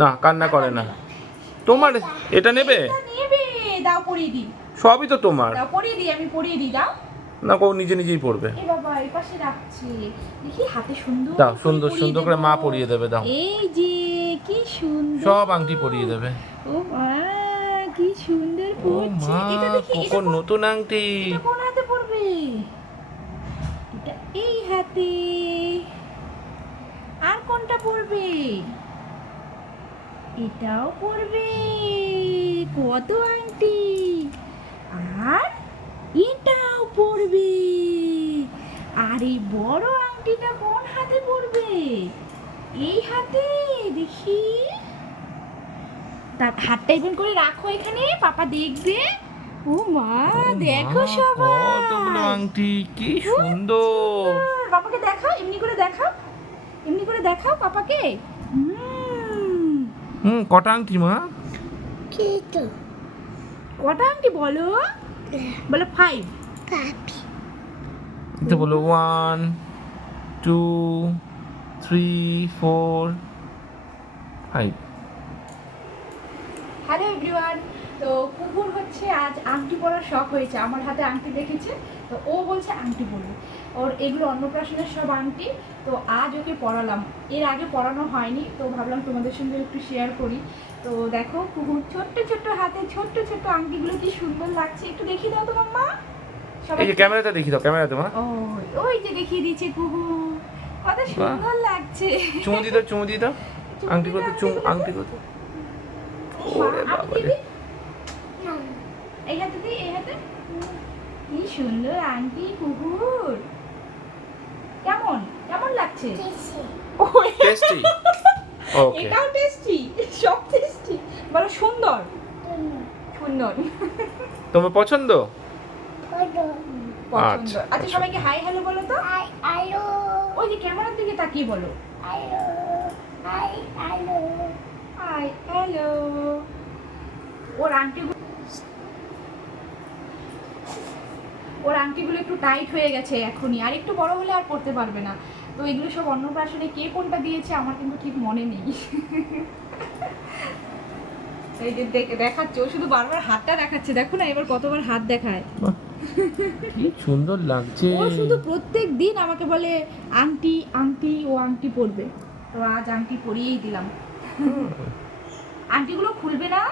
না কান্না করে না। তোমার এটা নেবে? নেবে, দাও পরিয়ে দিই। সবই তো তোমার। দাও পরিয়ে দিই, আমি পরিয়ে দিই, দাও। না ও নিজে নিজেই পড়বে। এ বাবা এই পাশে রাখছি, দেখি হাতে সুন্দর দাও সুন্দর সুন্দর করে মা পরিয়ে দেবে, দাও। এই যে কি সুন্দর সব আংটি পরিয়ে দেবে। ও মা কি সুন্দর ও পড়ছে। মা এটা দেখি, কোকোর নতুন আংটি। এটা কোন হাতে পড়বে? এটা এই হাতে। আর কোনটা পড়বে? এটাও পড়বে। কত আংটি। আর এটাও পড়বে। আর এই বড় আংটিটা কোন হাতে পড়বে? এই হাতে। দেখি, তার হাতটা এমন করে রাখো এখানে, পাপা দেখবে। ও মা দেখো সবাই কতগুলো আংটি, কি সুন্দর। পাপাকে দেখাও, এমনি করে দেখাও, এমনি করে দেখাও পাপাকে। কটা আংটি মা? কটা আংটি বলো? বলো 5। এটা বলো 1 2 3 4 5। হ্যালো এভরিওয়ান, তো কুকুর হচ্ছে আজ আংটি পরার শখ হয়েছে, আমার হাতে আংটি দেখেছে, তো ও বলছে আংটি পরবে। ওর এগুলো অন্নপ্রাশনের সব আংটি, তো আজ ওকে পরালাম। এর আগে পরানো হয়নি, তো ভাবলাম তোমাদের সঙ্গে একটু শেয়ার করি। তো দেখো কুকুর ছোট্ট ছোট্ট হাতে ছোট্ট ছোট্ট আংটিগুলো কি সুন্দর লাগছে, একটু দেখিয়ে দাও তো মাম্মা। এই যে ক্যামেরাতে দেখি দাও, ক্যামেরাতে মা। ওই যে দেখিয়ে দিয়েছে কুকুর, কত সুন্দর লাগছে। চুমু দি দাও, চুমু দি দাও। আংটি করতে চুমু, আংটি করতে। ওরে বাবা রে। এই হাতে দি, এই হাতে। কি সুন্দর আংটি কুকুর। কেমন কেমন লাগছে? টেস্টি। ওকে। এটাও টেস্টি, সব টেস্টি। বলো সুন্দর। সুন্দর। তোমার পছন্দ? পছন্দ। আচ্ছা সবাইকে হাই হ্যালো বলো তো। ওই যে ক্যামেরার দিকে তাকিয়ে বলো। Hi hello. ওর আংটিগুলো একটু টাইট হয়ে গেছে এখনই, আর একটু বড় হলে আর পরতে পারবে না। তো এগুলো সব অন্নপ্রাশনে কে কোনটা দিয়েছে আমার কিন্তু ঠিক মনে নেই। এই যে দেখাচ্ছে, ও শুধু বারবার হাতটা দেখাচ্ছে, দেখো না এবার কতবার হাত দেখায়। কি সুন্দর লাগছে। ও শুধু প্রত্যেক দিন আমাকে বলে আংটি আংটি, ও আংটি পরবে। তো আজ আংটি পরিয়েই দিলাম। আংটিগুলো খুলবে না?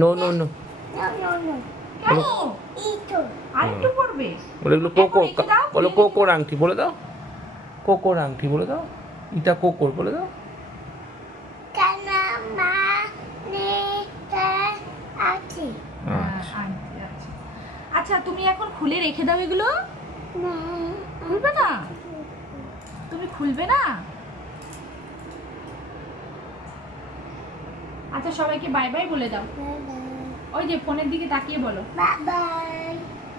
No no no. কেন? আরেকটু পরবে। বলে এগুলো কোকো, বলো কোকোর আংটি বলে দাও। কোকোর আংটি বলে দাও। এটা কোকোর বলে দাও। আচ্ছা তুমি এখন খুলে রেখে দাও এগুলো। খুলবে না? তুমি খুলবে না? আচ্ছা সবাইকে বাই বাই বলে দাও। ওই যে ফোনের দিকে তাকিয়ে বলো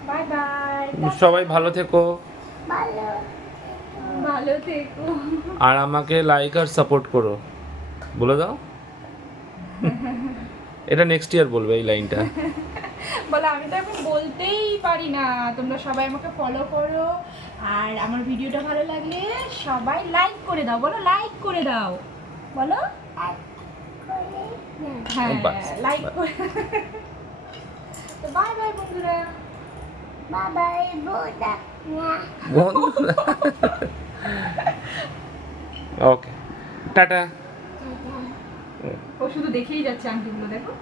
বাই বাই। সবাই ভালো থেকো। ভালো থেকো। আর আমাকে লাইক আর সাপোর্ট করো বলে দাও। এটা নেক্সট ইয়ার বলবে এই লাইনটা। বলো আমি তো এখন বলতেই পারি না। তোমরা সবাই আমাকে ফলো করো, আর আমার ভিডিওটা ভালো লাগলে সবাই লাইক করে দাও। বলো লাইক করে দাও, বলো হ্যাঁ লাইক করে। তো বাই বাই বন্ধুরা। ওকে টাটা। ও শুধু দেখেই যাচ্ছে আংটিগুলো, দেখো।